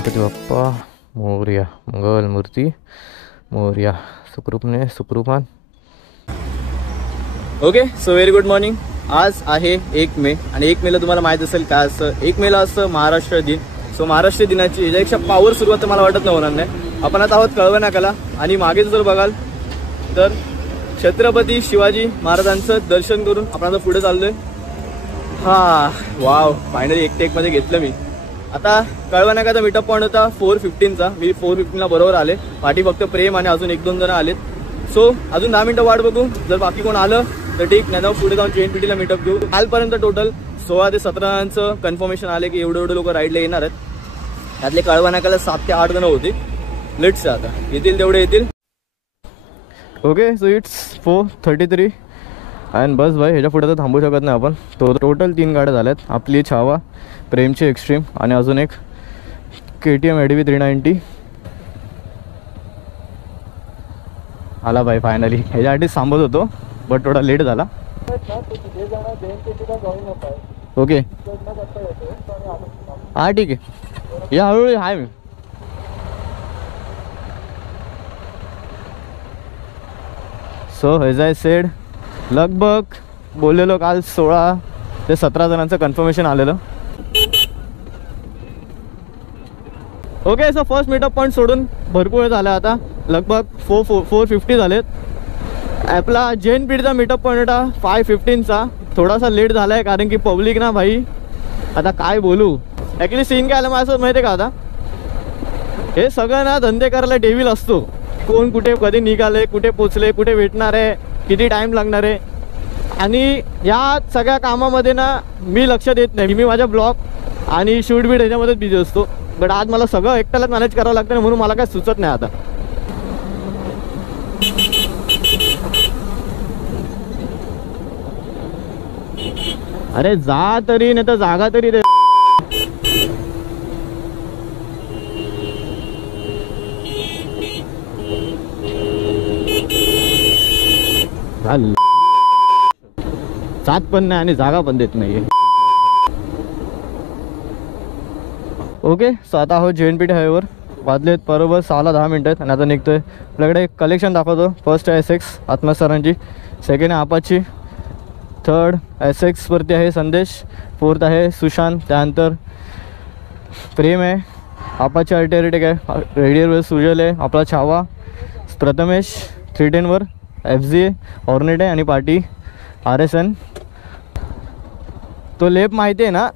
गणपती बाप्पा मोरया, मंगल मूर्ती मोरया, सुखरूपने सुखरूपान. Okay, so very good morning. आज आहे 1 मे आणि 1 मेला तुम्हाला माहित असेल काय असतं. 1 मेला असतं महाराष्ट्र दिन. सो महाराष्ट्र दिनाची याच्यापेक्षा पावर सुरुवात मला वाटत नाही होणार नाही. आपण आता आहोत कळवण नाक्याला आणि मागेच जर बघाल तर छत्रपती शिवाजी महाराजांचं दर्शन करून आपण आता पुढे चाललोय. हा वाव, फायनली एक टेकमध्ये घेतलं मी. आता कळवण नाक्याचा मीटअप पॉईंट होता 4:15चा. मी 4:15ला बरोबर आले. पाठी फक्त प्रेम आणि अजून 1-2 जण आलेत. सो अजून 10 मिनिटं वाट बघू. जर बाकी कोण आलं तर ठीक, नाही पुढे जाऊन JNPTला मीटअप घेऊ. कालपर्यंत टोटल 16 ते 17 जणांचं कन्फर्मेशन आले की एवढे लोक राईडला येणार आहेत. त्यातले कळवण नाक्याला 7 ते 8 जण होते. लेट्स आता येतील तेवढे येतील. ओके, सो इट्स 4:33 आणि बस भाई ह्याच्या पुढे तर थांबू शकत नाही आपण. टोटल 3 गाड्या झाल्यात. आपली छावा, प्रेमची एक्स्ट्रीम आणि अजून एक KTM ADV 390 आला भाई फायनली. ह्याच्यासाठीच थांबत होतो बट थोडा लेट झाला. ओके हा ठीक आहे, या हळूहळू आहे मी. सो एज आय सेड, लगभग बोललेलो काल 16 ते 17 जणांचं कन्फर्मेशन आलेलं. Okay, so first meetup point सोडून भरपूर वेळ झाला. आता लगभग 4:50 झालेत. आपला JNPTचा मीटअप पॉईंट होता 5:15चा. थोडासा लेट झाला आहे कारण की पब्लिक ना भाई, आता काय बोलू. ॲक्च्युली सीन काय आलं माझं माहिती आहे का, आता हे सगळं ना धंदे करायला डेव्हिल असतो. कोण कुठे कधी निघाले, कुठे पोचले, कुठे भेटणार आहे, किती टाईम लागणार आहे. आणि या सगळ्या कामामध्ये ना मी लक्ष देत नाही. मी माझ्या ब्लॉग आणि शूट बीट ह्याच्यामध्येच बिझी असतो. बट आज मला सगळं एकट्यालाच मॅनेज करावं लागतं ना, म्हणून मला काय सुचत नाही आता. अरे जा तरी, नाही तर जागा तरी दे. साथ पण नाही आणि जागा पण देत नाहीये. ओके, सो आता आहोत JNPT हायवेवर. वाजलेत बरोबर 6:10 मिनिटं आणि आता निघतोय. आपल्याकडे एक कलेक्शन दाखवतो. फर्स्ट आहे SX आत्मा सरांची, सेकंड आहे अपाची, थर्ड SX वरती आहे संदेश, फोर्थ आहे सुशांत, त्यानंतर प्रेम आहे, अपाची अल्टेरिटेक आहे, रेडियरवर सुजल आहे, आपला छावा, प्रथमेश 310वर FZ आहे, हॉर्नेट आहे आणि पार्टी RSN. तो लेप माहिती आहे ना,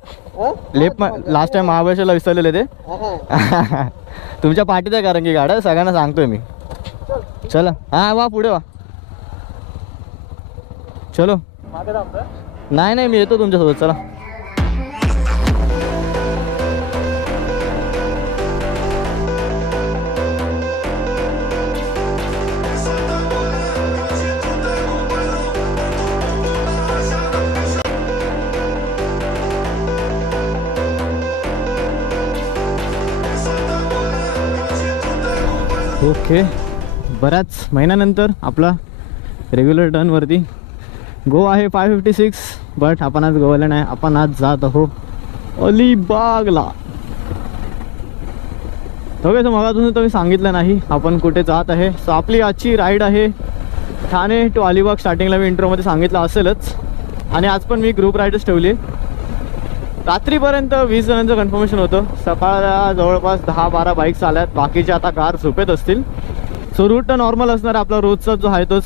लेप लास्ट टाइम महाबळेश्वरला विसरलेले ते. तुमच्या पार्टीत आहे कारण की गाड्या सगळ्यांना सांगतोय मी. चला हा वा पुढे वा. चलो नाही नाही, मी येतो तुमच्यासोबत. चला ओके, बऱ्याच महिन्यानंतर आपला रेग्युलर टर्नवरती. गो आहे 5:56 बट आपण आज गोव्याला नाही. आपण आज जात आहोत अलिबागला. ओके, सो मगातून तुम्ही सांगितलं नाही आपण कुठे जात आहे. सो आपली आजची राईड आहे ठाणे टू अलिबाग. स्टार्टिंगला मी इंट्रोमध्ये सांगितलं असेलच आणि आज पण मी ग्रुप राईडच ठेवली. रात्रीपर्यंत 20 जणांचं कन्फर्मेशन होतं. सकाळला जवळपास 10-12 बाईक्स आल्यात. बाकीचे आता कार झोपेत असतील. सो रूट तर नॉर्मल असणार आपला रोजचा जो आहे तोच.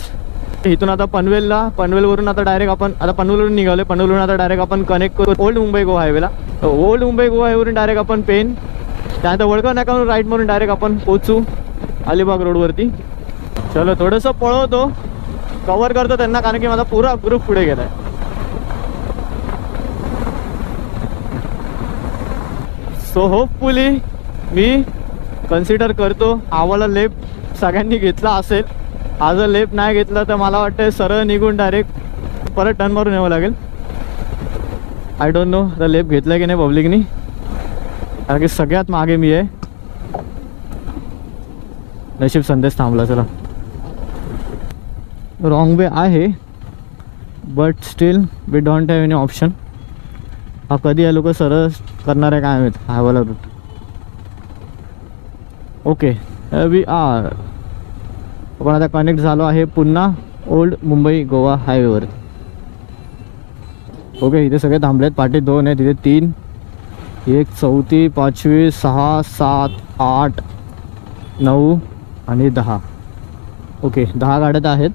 इथून आता पनवेलवरून आता डायरेक्ट आपण आता पनवेलवरून निघालो. पनवेलवरून आता डायरेक्ट आपण कनेक्ट करू ओल्ड मुंबई गोवा हायवेला. ओल्ड मुंबई गोवा हायवेवरून डायरेक्ट आपण पेन, त्यानंतर वडगाव नाक्यावरून राईट मारून डायरेक्ट आपण पोचू अलिबाग रोडवरती. चलो थोडंसं पळवतो, कवर करतो त्यांना कारण की माझा पुरा ग्रुप पुढे गेला आहे. सो होपफुली मी कन्सिडर करतो आवाला लेप सगळ्यांनी घेतला असेल. हा जर लेप नाही घेतला तर मला वाटतं सरळ निघून डायरेक्ट परत टर्न मारून यावं लागेल. आय डोंट नो आता लेप घेतला की नाही पब्लिकनी, कारण की सगळ्यात मागे मी आहे. नशीब संदेश थांबला. चला रॉंग वे आहे but still we don't have any option. हा कधी या लोक सरळ करणार आहे काय माहित. हा वाला रूट ओके वी आर आपण आता कनेक्ट झालो आहे पुन्हा ओल्ड मुंबई गोवा हायवेवर. ओके इथे सगळे थांबलेत. पाठी 2 आहे, तिथे 3, 1 4थी 5वी 6 7 8 9 आणि 10. ओके 10 गाड्या तर आहेत.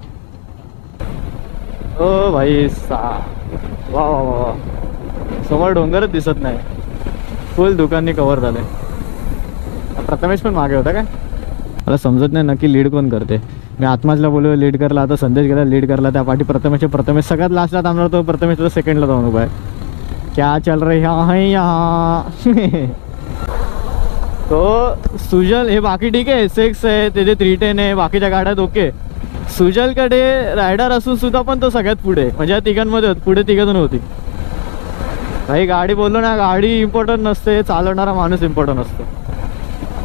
ओ भाई 6 वा वा वा वा. समोर डोंगरच दिसत नाही, फुल दुकाननी कव्हर झाले. प्रथमेश पण मागे होता काय? मला समजत नाही नक्की लीड कोण करते. मी आत्माजला बोललो लीड करला, आता संदेश गेला लीड करला. त्या पाठी प्रथमेश सगळ्यात लास्टला थांबणार, तो प्रथमेश सेकंडला जाऊन उभा आहे. क्या चल रहा है यहाँ? तो सुजल हे बाकी ठीक आहे, SX आहे, त्याचे 310 आहे, बाकीच्या गाड्यात ओके. सुजलकडे रायडर असून सुद्धा पण तो सगळ्यात पुढे, म्हणजे या तिघांमध्ये पुढे 3 जण होती. भाई गाडी बोललो ना, गाडी इम्पॉर्टंट नसते, चालवणारा माणूस इम्पॉर्टंट असतो.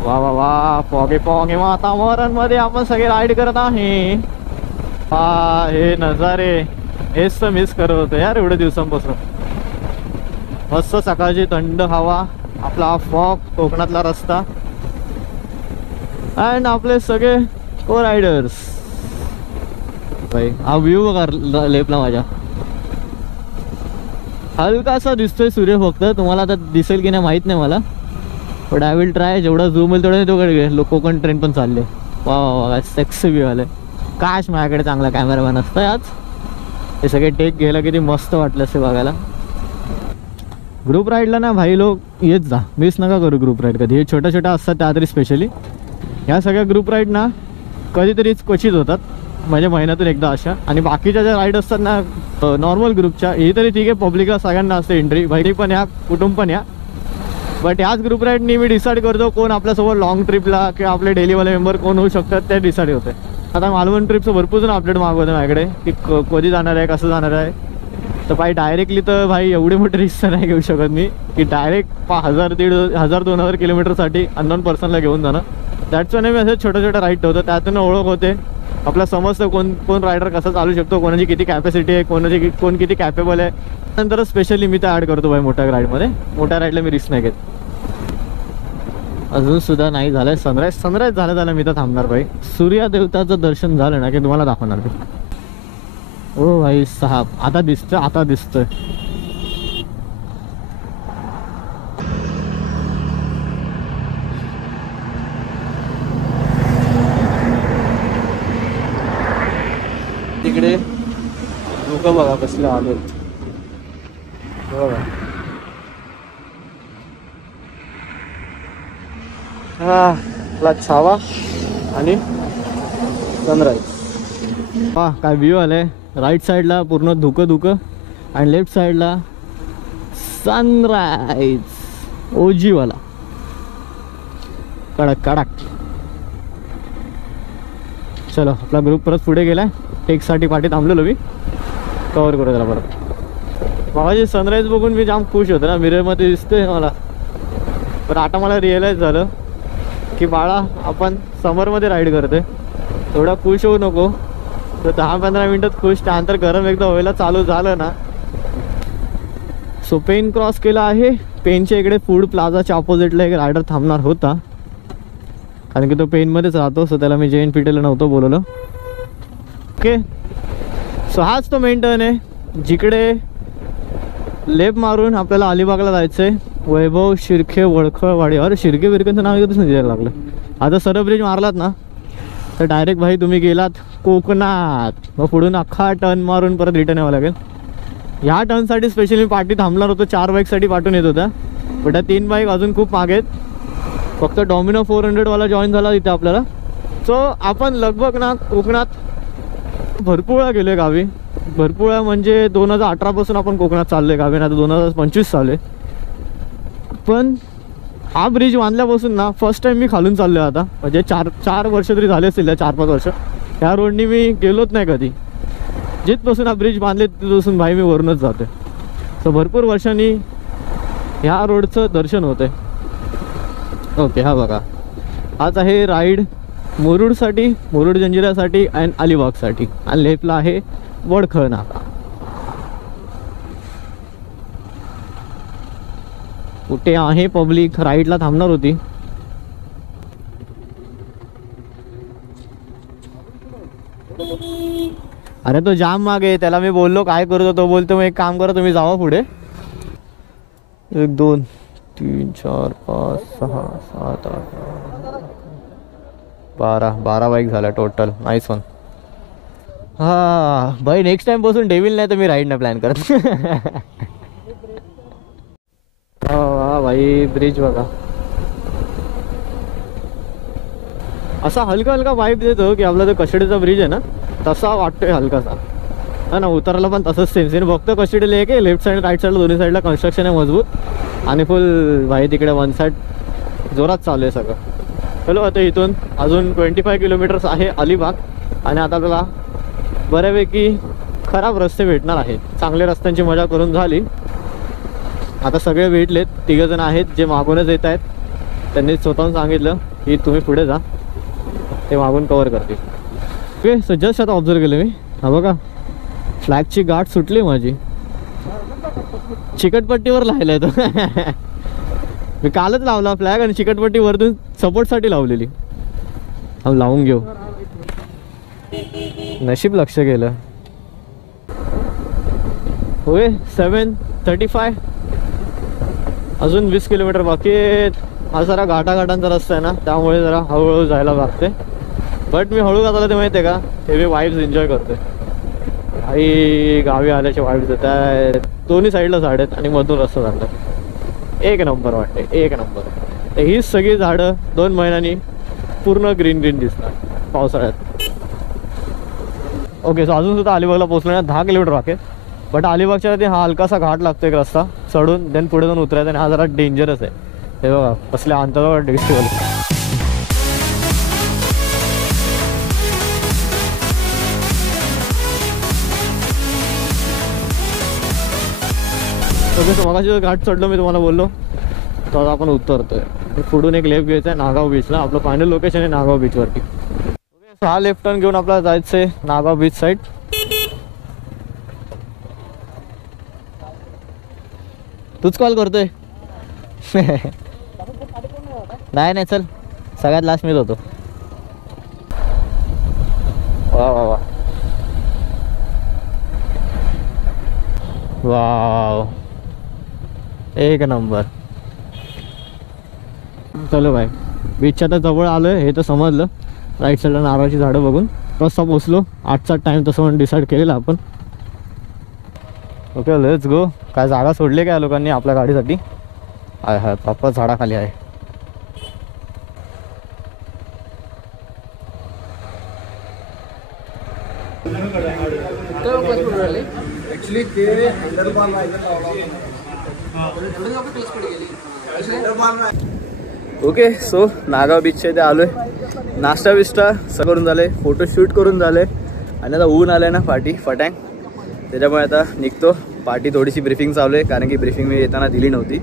वा वा वा. पॉगे वातावरणमध्ये आपण सगळे राईड करत आहे. हे नजारे हेच तर मिस करत होतो यार एवढ्या दिवसांपासून. मस्त सकाळची थंड हवा, आपला फॉग, कोकणातला रस्ता अँड आपले सगळे को रायडर्स. भाई हा व्ह्यू बघा लेपला माझ्या. हलकासा दिसतोय सूर्य फक्त, तुम्हाला आता दिसेल की नाही माहीत नाही मला, बट आय विल ट्राय. जेवढा झूम होईल तेवढं तो कोकण ट्रेन पण चालले. वा वा वा सेक्सी व्ह्यू आले. काश माझ्याकडे चांगला कॅमेरामॅन असतं आज. हे सगळे टेक घ्यायला किती मस्त वाटलं असते बघायला. ग्रुप राईडला ना भाई लोक येत जा, मिस नका करू ग्रुप राईड कधी. हे छोट्या छोट्या असतात त्या तरी स्पेशली. ह्या सगळ्या ग्रुप राईड ना कधीतरीच क्वचित होतात, म्हणजे महिन्यातून एकदा अशा. आणि बाकीच्या ज्या राईड असतात ना नॉर्मल ग्रुपच्या, ही तरी ठीक आहे, पब्लिकला सगळ्यांना असते एंट्री, भाई पण या कुटुंब पण या. बट ह्याच ग्रुप राईडनी मी डिसाईड करतो कोण आपल्यासोबत लॉंग ट्रिपला किंवा आपले डेलीवाले मेंबर कोण होऊ शकतात ते डिसाईड होते. आता मालवण ट्रिपचं भरपूर जण अपडेट मागवतं माझ्याकडे की कधी जाणार आहे, कसं जाणार आहे. तर भाई डायरेक्टली तर भाई एवढी मोठी रिस्क नाही घेऊ शकत मी की डायरेक्ट 1000-2000 किलोमीटरसाठी अननोन पर्सनला घेऊन जाणं. दॅट्स वाय मी असं छोट्या छोट्या राईड ठेवतो, त्यातून ओळख होते, आपला समजतं कोण रायडर कसं चालू शकतो, कोणाची किती कॅपॅसिटी आहे, कोण किती कॅपेबल आहे. नंतर स्पेशली मी ते ॲड करतो भाई मोठ्या राईडमध्ये. मोठ्या राईडला मी रिस्क नाही घेत. अजून सुद्धा नाही झालंय सनराईज झालं मी तर थांबणार भाई. सूर्य देवताचं दर्शन झालं ना की तुम्हाला दाखवणार मी. ओ भाई साहेब आता दिसतंय. तिकडे लोक बघा कसले आले बघा. हा छावा आणि सनराईज. हा काय व्ह्यू आलाय. राईट साईडला पूर्ण धुकं आणि लेफ्ट साईडला सनराईज ओजीवाला कडक. चलो आपला ग्रुप परत पुढे गेलाय. टेकसाठी पाठी थांबलेलो मी, कव्हर करू त्याला परत. माझी सनराईज बघून मी जाम खुश होतो ना, मिररमध्ये दिसतोय मला. पण आता मला रिअलाईज झालं की बाळा आपण समरमध्ये राईड करतोय, थोडा खुश होऊ नको. तर 10-15 मिनिटात खुश, त्यानंतर गरम एकदा व्हायला चालू झालं ना. सो पेन क्रॉस केला आहे. पेनच्या इकडे फूड प्लाझाच्या ऑपोजिटला एक रायडर थांबणार होता, कारण की तो पेनमध्येच राहतो. सो त्याला मी JNPTला नव्हतं बोलवलं. ओके सो हाच तो मेन टर्न आहे जिकडे लेफ्ट मारून आपल्याला अलिबागला जायचं आहे. वैभव शिर्के वडखळवाडी. अरे शिर्के विरकेचं नाव एकच नाही द्यायला लागलं. आता सरळ ब्रिज मारलात ना तर डायरेक्ट भाई तुम्ही गेलात कोकणात. मग पुढून अख्खा टर्न मारून परत रिटर्न यावं लागेल. ह्या टर्नसाठी स्पेशली पाठी थांबणार होतो, 4 बाईकसाठी पाठवून येत होता. बट त्या 3 बाईक अजून खूप मागे आहेत. फक्त डॉमिनो 400वाला जॉईन झाला तिथे आपल्याला. सो आपण लगभग ना कोकणात भरपूर वेळा गेलो आहे गावी. भरपूर वेळा म्हणजे 2018 पासून आपण कोकणात चाललो आहे गावी, ना 2025 चालू आहे. पण हा ब्रिज बांधल्यापासून ना फर्स्ट टाइम मी खालून चाललो आहे आता. म्हणजे 4 वर्ष तरी झाले असतील, 4-5 वर्ष. ह्या रोडनी मी गेलोच नाही कधी. जिथपासून हा ब्रिज बांधले तिथपासून भाई मी वरूनच जाते. सो भरपूर वर्षांनी ह्या रोडचं दर्शन होतं आहे. ओके हा बघा, आज आहे राईड मुरुडसाठी, मुरुड जंजिरासाठी अँड अलिबागसाठी. आणि लेफ्टला आहे वडखळ नाका. कुठे आहे पब्लिक? राईडला थांबणार होती. अरे तो जाम मागे, त्याला मी बोललो काय करतो, तो बोलतो मग एक काम करा तुम्ही जावा पुढे. 1 2 3 4 5 6 7 8 12 बाईक झाल्या टोटल. Nice one. हा भाई नेक्स्ट टाइम पासून डेविल नाही तर मी राईड नाही प्लॅन करत. हा भाई ब्रिज बघा, असा हलका हलका वाईब देतो की आपला जो कशेडीचा ब्रिज आहे ना तसा वाटतोय हलकासा. हा ना, उतरायला पण तसंच सेम सेम. बघतो कशेडीला एक आहे, लेफ्ट साईड राईट साईडला दोन्ही साईडला कन्स्ट्रक्शन आहे मजबूत आणि फुल भाई तिकडे वन साईड जोरात चालू आहे सगळं. चलो आता इथून अजून 25 किलोमीटर्स आहे अलिबाग आणि आता त्याला बऱ्यापैकी खराब रस्ते भेटणार आहे. चांगल्या रस्त्यांची मजा करून झाली. आता सगळे भेटलेत, 3 जण आहेत जे मागूनच येत आहेत. त्यांनी स्वतःहून सांगितलं की तुम्ही पुढे जा, ते मागून कवर करतील. ओके, सो जस्ट आता ऑब्झर्व केलं मी. हा बघा फ्लॅगची गाठ सुटली माझी, चिकटपट्टीवर लावलाय तो. मी कालच लावला फ्लॅग आणि चिकटपट्टी वरतून सपोर्टसाठी लावलेली. अब लावून घेऊ, नशीब लक्ष केलं. होय 7:35, अजून 20 किलोमीटर बाकी आहेत. हा जरा घाटाघाटांचा रस्ता आहे ना, त्यामुळे जरा हळूहळू जायला लागते. बट मी हळू जाताला ते माहिती आहे का, हे मी वाईब्स एन्जॉय करते. आई गावी आल्याचे वाईब्स येत आहेत. दोन्ही साईडला झाड आहेत आणि मधून रस्ता झाला. एक नंबर वाटते, एक नंबर. तर हीच सगळी झाडं 2 महिन्यांनी पूर्ण ग्रीन ग्रीन दिसणार पावसाळ्यात. ओके, सो अजून सुद्धा अलिबागला पोहोचलो 10 किलोमीटर बाकी. बट अलिबागच्या आधी हा हलकासा घाट लागतो एक रस्ता चढून, देन पुढे जाऊन उतरायचा आणि हा जरा डेंजरस आहे. हे बघा कसल्या अंतरावर फेस्टिवल. ओके, सो मगाशी जो घाट चढलो मी तुम्हाला बोललो, तर आपण उतरतोय. पुढून एक लेफ्ट घ्यायचा आहे नागाव बीचला. आपलं फायनल लोकेशन आहे नागाव बीचवरती. ओके, सो हा लेफ्ट टर्न घेऊन आपल्याला जायचं आहे नागाव बीच साईड. तूच कॉल करतोय? नाही नाही, चल सगळ्यात लास्ट मीच होतो. वा वा वा वाव, एक नंबर. चलो भाई, बीचच्या तर जवळ आलोय हे तर समजलं. राईट साईडला नारळाची झाडं बघून रस्ता पोचलो. 8चा टाइम तसं म्हणून डिसाईड केलेला आपण. Okay, let's go. काय जागा सोडली काय लोकांनी आपल्या गाडीसाठी? आहे हाय प्रॉपर झाडाखाली आहे. ओके, सो नागाव बीचच्या इथे आलोय. नाश्ता बिष्टा सगळं करून झालंय, फोटोशूट करून झालंय आणि आता ऊन आलंय ना पाठी फटँग, त्याच्यामुळे आता निघतो. पार्टी थोडीशी ब्रीफिंग चालू आहे कारण की ब्रीफिंग मी येताना दिली नव्हती.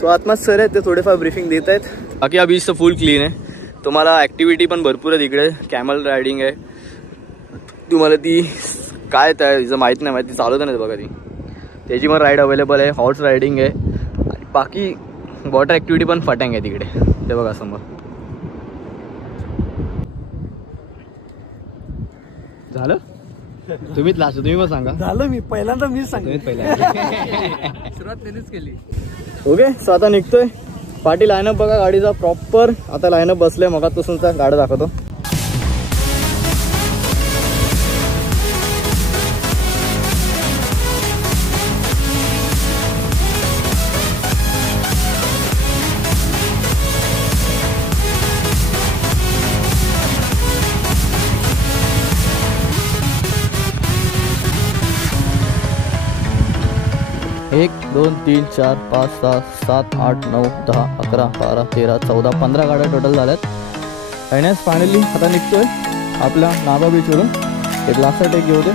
सो आत्मात सर आहेत ते थोडेफार ब्रीफिंग देत आहेत. बाकी हा बीच तर फुल क्लीन आहे. तुम्हाला ॲक्टिव्हिटी पण भरपूर आहे तिकडे. कॅमल रायडिंग आहे, तुम्हाला ती काय तिचं माहीत नाही, माहिती चालवत नाही बघा ती, त्याची पण राईड अवेलेबल आहे. हॉर्स रायडिंग आहे आणि बाकी वॉटर ॲक्टिव्हिटी पण फटँग आहे तिकडे. ते बघा समोर. झालं? तुम्हीच लास्ट, तुम्ही पण सांगा. झालं, मी पहिल्यांदा मीच सांगितलं. सुरुवात त्यांनीच केली. ओके, सो आता निघतोय. पाठी लाईनअप बघा गाडीचा प्रॉपर. आता लाईनअप बसलाय, मगापासूनचा गाडा दाखवतो. एक 2 3 4 5 6 7 8 9 10 11 12 13 14 15 गाड्या टोटल झाल्यात. आणि फायनली आता निघतोय आपल्या नागाव बीचवरून. एक लास्ट टेक घेऊ दे.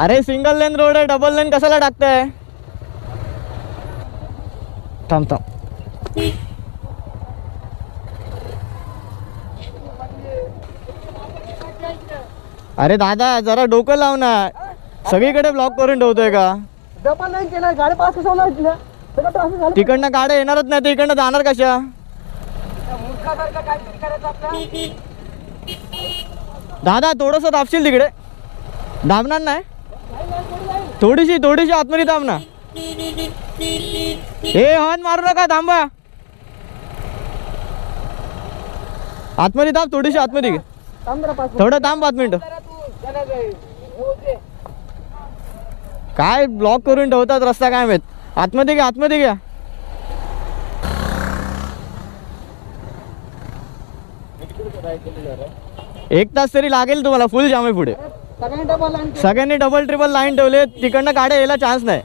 अरे सिंगल लेन रोड आहे, डबल लेन कशाला टाकताय? थांब थांब. अरे दादा जरा डोकं लाव ना, सगळीकडे ब्लॉक करून ठेवतोय का? डबल नाही केलं, गाडी पास कसं होणार इथल्या? सगळं ट्रॅफिक झालं. तिकडनं गाड्या येणारच नाही, तर इकडनं जाणार कशा? मूर्खासारखं काहीतरी करायचं आपलं. दादा थोडस दाबशील तिकडे. दाबणार नाही, थोडीशी आतमध्ये दाब ना. हे हॉर्न मारू नका, थांबा. आतमध्ये दाब, थोडीशी आतमध्ये घे. थांब जरा पाच थोडं थांब 5 मिनिटं. काय ब्लॉक करून ठेवतात रस्ता, काय माहित. आतमध्ये घ्या, आतमध्ये घ्या. एक तास तरी लागेल तुम्हाला, फुल जाम आहे पुढे. सगळ्यांनी डबल लाईन सगळ्यांनी डबल ट्रिपल लाईन ठेवले, तिकडनं गाड्या यायला चान्स नाही.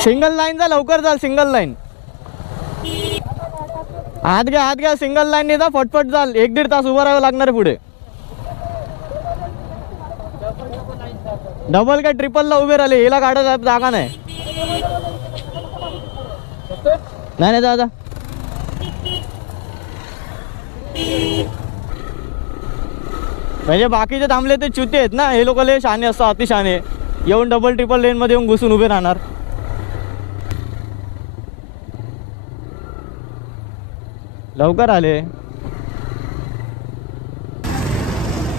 सिंगल लाईन जा, लवकर जाल. सिंगल लाईन हात घ्या, सिंगल लाईन जा, फटफट जाल. 1-1.5 तास उभं राहावं लागणार आहे पुढे. डबल काय ट्रिपलला उभे राहिले, याला गाड्या जागा नाही. नाही जा. म्हणजे बाकीचे थांबले ते चुते आहेत ना, हे लोक लय शहाणे असतात, अति शहाणे. येऊन डबल ट्रिपल लेन मध्ये येऊन घुसून उभे राहणार. लवकर आले.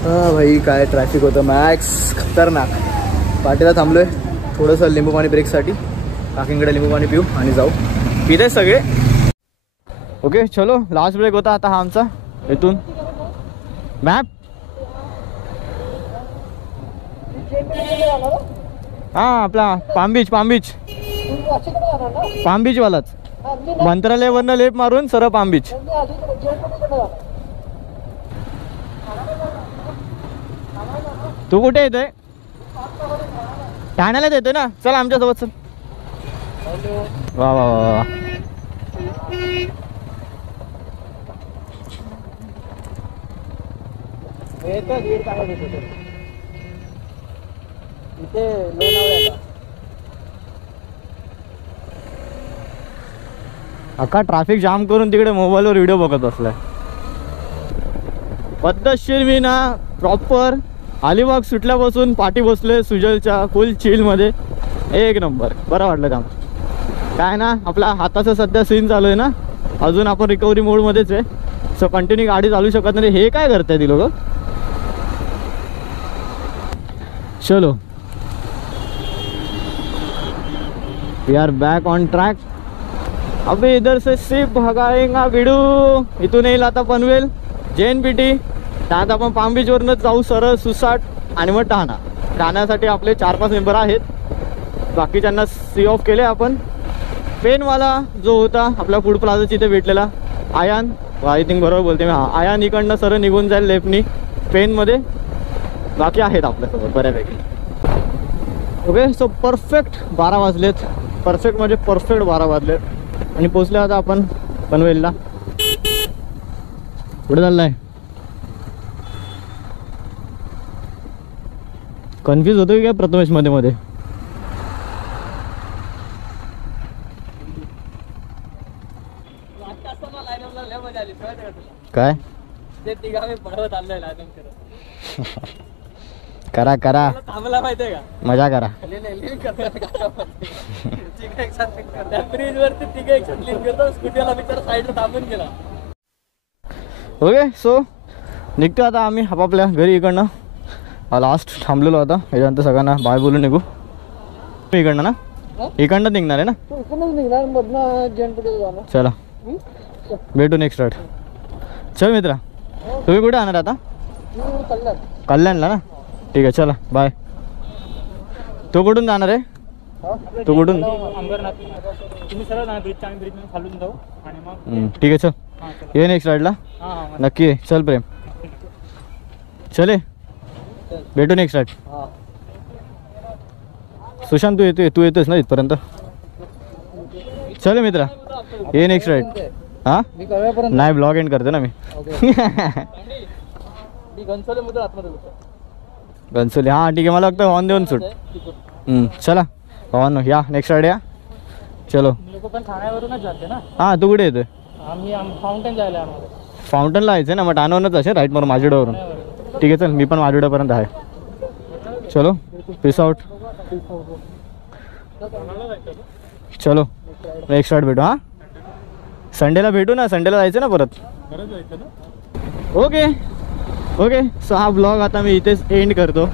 हा भाई काय ट्रॅफिक होतं मॅक्स, खतरनाक. पाटीला थांबलोय थोडंसं लिंबू पाणी ब्रेकसाठी. काकींकडे लिंबू पाणी पिऊ आणि जाऊ. पिते सगळे. ओके चलो, लास्ट ब्रेक होता आता हा आमचा. इथून मॅप हा आपला पाम बीच वालाच. मंत्रालयावरनं लेप मारून सरळ पाम बीच. तू कुठे येतोय? ठाण्यालाच येतोय ना, चल आमच्यासोबत चल. वा वा वा वा. इथे लोणावळ्याला अख्खा ट्रॅफिक जाम करून तिकडे मोबाईलवर व्हिडिओ बघत बसलाय. पद्धतशीर मी ना प्रॉपर अलिबाग सुटल्यापासून पाठी बसले सुजलच्या फुल चिलमध्ये. एक नंबर, बरं वाटलं काम. काय ना आपला हाताचं सध्या सीन चालू आहे ना, अजून आपण रिकव्हरी मोडमध्येच आहे. सो कंटिन्यू गाडी चालू शकत नाही. हे काय करताय ती लोक? चलो we are back on track. अबे इधर से सिर्फ भगाएगा बिडू. इथून येईल आता पनवेल JNPT. त्यात आपण पाम बीचवरनं जाऊ सरळ सुसाट आणि मग ठाणा. ठाण्यासाठी आपले 4-5 मेंबर आहेत. बाकीच्यांना सी ऑफ केले आपण. पेनवाला जो होता आपला फूड प्लाझाची इथे भेटलेला आयान, आय थिंक बरोबर बोलते मी. हा आयान इकडनं सरळ निघून जाईल लेफ्टनी पेनमध्ये. बाकी आहेत आपल्यासोबत बऱ्यापैकी. ओके सो परफेक्ट 12 वाजलेत. परफेक्ट म्हणजे परफेक्ट 12 वाजलेत आणि पोचले आता आपण पनवेलला. कुठे चाललाय? कन्फ्यूज होतो की काय प्रथमेश मध्ये मध्ये? काय ते तिघावे पळवत आणलंय लाईन करा करा, थांबला माहितीये का? मजा करा. ब्रिज वरती तिघे एक साथ लिंक करतो. स्कूटीला बिचारा साईडला थांबून गेला. ओके सो निघतो आता आम्ही आपापल्या घरी. इकडनं लास्ट थांबलेलो आता. याच्यानंतर सगळ्यांना बाय बोलून निघू. इकडनं ना, इकडनं निघणार आहे ना. निघणार मधनं JNPT जाणार. चला भेटू नेक्स्ट राईड. चल मित्रा, तुम्ही कुठे आणणार आता? कल्याणला ना. ठीक आहे चला बाय. तो कुठून जाणार आहे? तो कुठून? तुम्ही सरळ ब्रिजच्या ब्रिज खालून जाऊ आणि मग ठीक आहे चल ये नेक्स्ट राईडला. नक्की आहे. चल प्रेम चले, भेटू नेक्स्ट राईड. सुशांत तू येतोस ना इथपर्यंत? चल मित्रा ये नेक्स्ट राईड. हां नाही ब्लॉग एंड करते ना मी. घनसोली, हां ठीक आहे. मला वाटतं हॉर्न देऊन सुट. चला हॉर्न या, नेक्स्ट राईड या. चलो. लोक पण ठाण्यावरूनच जाते ना. हां तू कुठे येतोय? आम्ही फाउंटन जायला आम्हाला. फाउंटनला यायचं ना, मग ठाण्यावरूनच असेल राईट मग माजिवड्यावरून. ठीक आहे चल, मी पण माजिवड्यापर्यंत आहे. चलो पीस आउट. चलो नेक्स्ट राईड भेटू. हां संडेला भेटू ना, संडेला जायचं ना परत. Okay okay. सो हा ब्लॉग आता मी इथेच एंड करतो.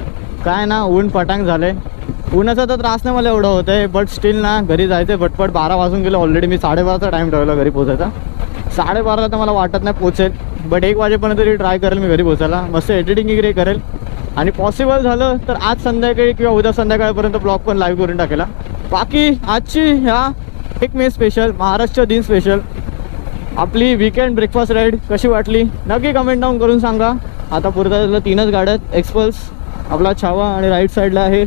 काय ना ऊन पटांग झालं आहे. उन्हाचा तर त्रास नाही मला एवढं होतं आहे, बट स्टील ना घरी जायचं आहे पटपट. 12 वाजून गेलं ऑलरेडी. मी 12:30चा टाईम ठेवला घरी पोचायचा. 12:30ला तर मला वाटत नाही पोचेल, बट 1 वाजेपर्यंत तरी ट्राय करेल मी घरी पोचायला. मस्त एडिटिंग वगैरे करेल आणि पॉसिबल झालं तर आज संध्याकाळी किंवा उद्या संध्याकाळपर्यंत ब्लॉग पण लाईव्ह करून टाकेला. बाकी आजची ह्या 1 मे स्पेशल, महाराष्ट्र दिन स्पेशल आपली वीकेंड ब्रेकफास्ट राईड कशी वाटली नक्की कमेंट डाऊन करून सांगा. आता पुरता 3च गाड्या आहेत, एक्सपल्स, आपला छावा आणि राईट साईडला आहे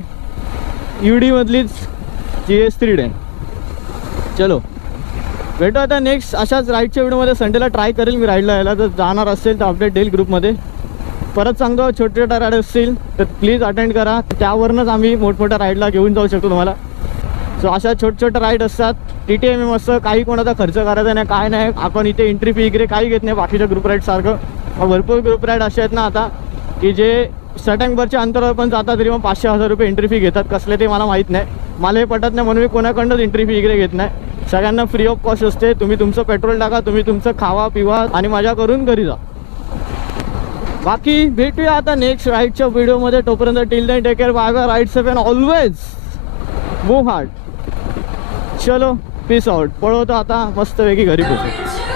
UD मधलीच GS 310. चलो भेटू आता नेक्स्ट अशाच राईडच्या व्हिडिओमध्ये. संडेला ट्राय करेल मी राईडला यायला, जर जाणार असेल तर अपडेट देईल ग्रुपमध्ये. परत सांगतो छोटे छोट्या राईड असतील तर प्लीज अटेंड करा, त्यावरूनच आम्ही मोठमोठ्या राईडला घेऊन जाऊ शकतो तुम्हाला. सो अशा छोट्या राईड असतात. TTM असं काही कोणाचा खर्च करायचा नाही, काय नाही. आपण इथे एंट्री फी वगैरे काही घेत नाही बाकीच्या ग्रुप राईडसारखं. भरपूर ग्रुप राईड असे आहेत ना आता की जे सटँगभरच्या अंतरावर पण जातात तरी मग 500-1000 रुपये एंट्री फी घेतात. कसले ते मला माहीत नाही, मला हे पटत नाही, म्हणून मी कोणाकडनंच एंट्री फी वगैरे घेत नाही. सगळ्यांना फ्री ऑफ कॉस्ट असते. तुम्ही तुमचं पेट्रोल टाका, तुम्ही तुमचं खावा पिवा आणि मजा करून घरी जा. बाकी भेटूया आता नेक्स्ट राईडच्या व्हिडिओमध्ये. तोपर्यंत till then take care, bye bye, ride safe and always move hard. चलो पीस आउट. पळवतो आता मस्तपैकी घरी पोहोचू.